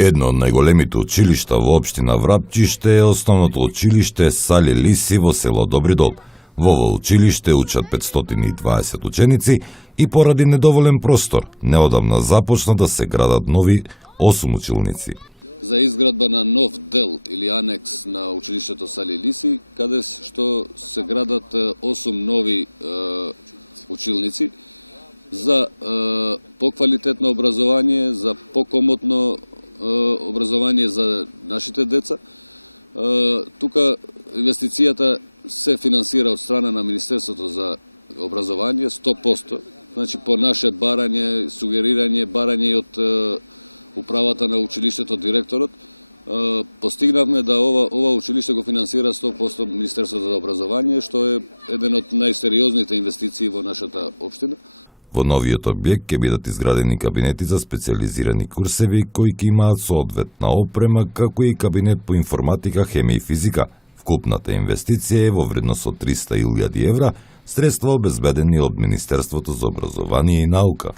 Едно од најголемите училишта во општина Врапчиште е основното училиште Сали Лиси во село Добридол. Во ово училиште учат 520 ученици и поради недоволен простор, неодамна започна да се градат нови 8 училници. За изградба на нов дел или анекс на училиштето Сали Лиси, каде што се градат 8 нови училници за поквалитетно образование, за покомотно образование за нашите деца. Тука инвестицијата се финансира од страна на Министерството за образование 100%, значи по наше барање, сугерирање, барање од управата на училиштето, директорот, постигнавме да ова училиште го финансира 100% Министерството за образование, што е еден од најсериозните инвестиции во нашата општина. Во новиот објект ќе бидат изградени кабинети за специализирани курсеви кои ќе имаат соодветна опрема, како и кабинет по информатика, хемија и физика. Вкупната инвестиција е во вредност од 300.000 евра, средства обезбедени од Министерството за образование и наука.